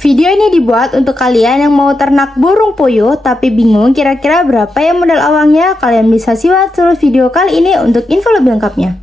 Video ini dibuat untuk kalian yang mau ternak burung puyuh tapi bingung kira-kira berapa ya modal awalnya. Kalian bisa simak terus video kali ini untuk info lebih lengkapnya.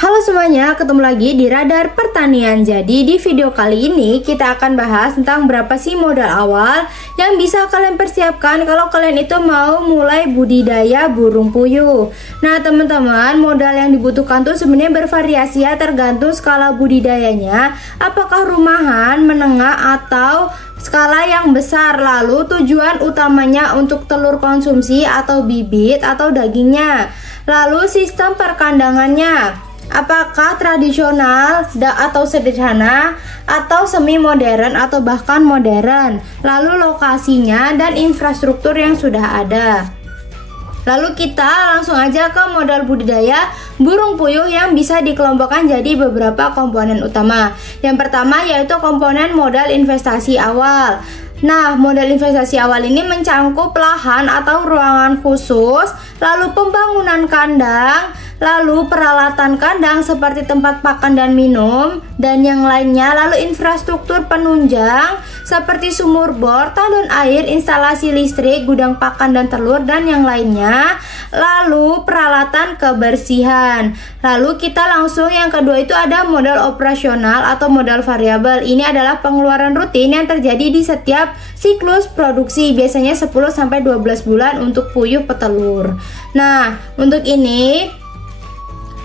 Halo semuanya, ketemu lagi di Radar Pertanian. Jadi di video kali ini kita akan bahas tentang berapa sih modal awal yang bisa kalian persiapkan kalau kalian itu mau mulai budidaya burung puyuh. Nah teman-teman, modal yang dibutuhkan tuh sebenarnya bervariasi ya, tergantung skala budidayanya, apakah rumahan, menengah, atau skala yang besar. Lalu tujuan utamanya untuk telur konsumsi atau bibit atau dagingnya. Lalu sistem perkandangannya, apakah tradisional atau sederhana atau semi modern atau bahkan modern. Lalu lokasinya dan infrastruktur yang sudah ada. Lalu kita langsung aja ke modal budidaya burung puyuh yang bisa dikelompokkan jadi beberapa komponen utama. Yang pertama yaitu komponen modal investasi awal. Nah, modal investasi awal ini mencangkup lahan atau ruangan khusus, lalu pembangunan kandang, lalu peralatan kandang seperti tempat pakan dan minum, dan yang lainnya, lalu infrastruktur penunjang seperti sumur bor, tandon air, instalasi listrik, gudang pakan dan telur, dan yang lainnya, lalu peralatan kebersihan. Lalu kita langsung yang kedua itu ada modal operasional atau modal variabel. Ini adalah pengeluaran rutin yang terjadi di setiap siklus produksi, biasanya 10-12 bulan untuk puyuh petelur. Nah, untuk ini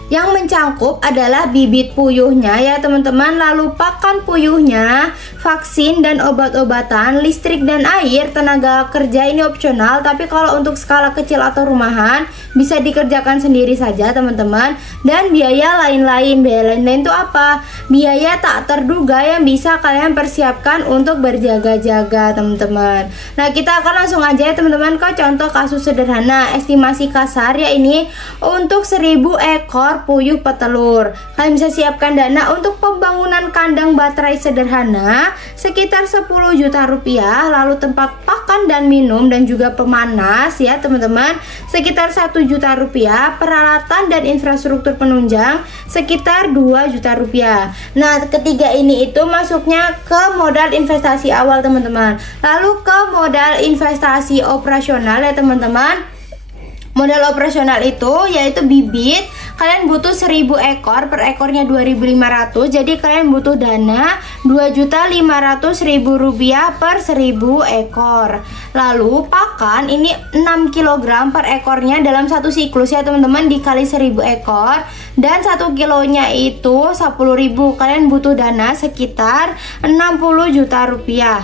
yang mencangkup adalah bibit puyuhnya ya teman-teman, lalu pakan puyuhnya, vaksin dan obat-obatan, listrik dan air, tenaga kerja ini opsional, tapi kalau untuk skala kecil atau rumahan bisa dikerjakan sendiri saja teman-teman. Dan biaya lain-lain. Biaya lain-lain itu apa? Biaya tak terduga yang bisa kalian persiapkan untuk berjaga-jaga teman-teman. Nah, kita akan langsung aja ya teman-teman ke contoh kasus sederhana. Estimasi kasar ya ini untuk 1000 ekor puyuh petelur. Kalian bisa siapkan dana untuk pembangunan kandang baterai sederhana sekitar 10 juta rupiah, lalu tempat pakan dan minum dan juga pemanas ya teman-teman sekitar 1 juta rupiah, peralatan dan infrastruktur penunjang sekitar 2 juta rupiah. Nah, ketiga ini itu masuknya ke modal investasi awal teman-teman. Lalu ke modal investasi operasional ya teman-teman. Modal operasional itu yaitu bibit. Kalian butuh 1000 ekor, per ekornya 2.500. Jadi kalian butuh dana 2.500.000 rupiah per 1000 ekor. Lalu pakan ini 6 kg per ekornya dalam satu siklus ya teman-teman, dikali 1000 ekor, dan 1 kilonya itu 10.000. Kalian butuh dana sekitar 60 juta rupiah.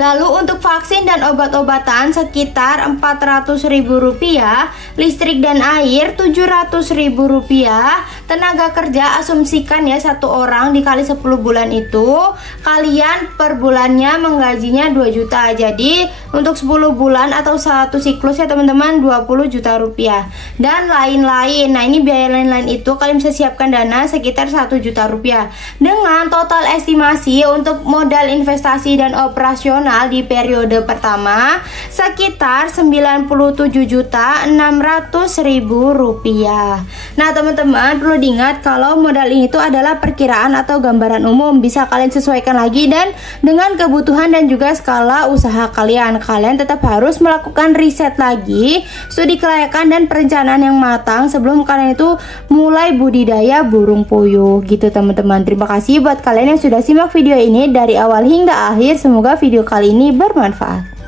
Lalu untuk vaksin dan obat-obatan sekitar 400.000 rupiah, listrik dan air 700.000 rupiah, tenaga kerja asumsikan ya 1 orang dikali 10 bulan itu, kalian per bulannya menggajinya 2 juta. Jadi untuk 10 bulan atau satu siklus ya teman-teman 20 juta rupiah. Dan lain-lain. Nah, ini biaya lain-lain itu kalian bisa siapkan dana sekitar 1 juta rupiah. Dengan total estimasi untuk modal investasi dan operasional di periode pertama sekitar 97.600.000 rupiah. Nah teman-teman, perlu diingat kalau modal ini itu adalah perkiraan atau gambaran umum, bisa kalian sesuaikan lagi dan dengan kebutuhan dan juga skala usaha kalian. Kalian tetap harus melakukan riset lagi, studi kelayakan dan perencanaan yang matang sebelum kalian itu mulai budidaya burung puyuh gitu teman-teman. Terima kasih buat kalian yang sudah simak video ini dari awal hingga akhir. Semoga video kali ini bermanfaat.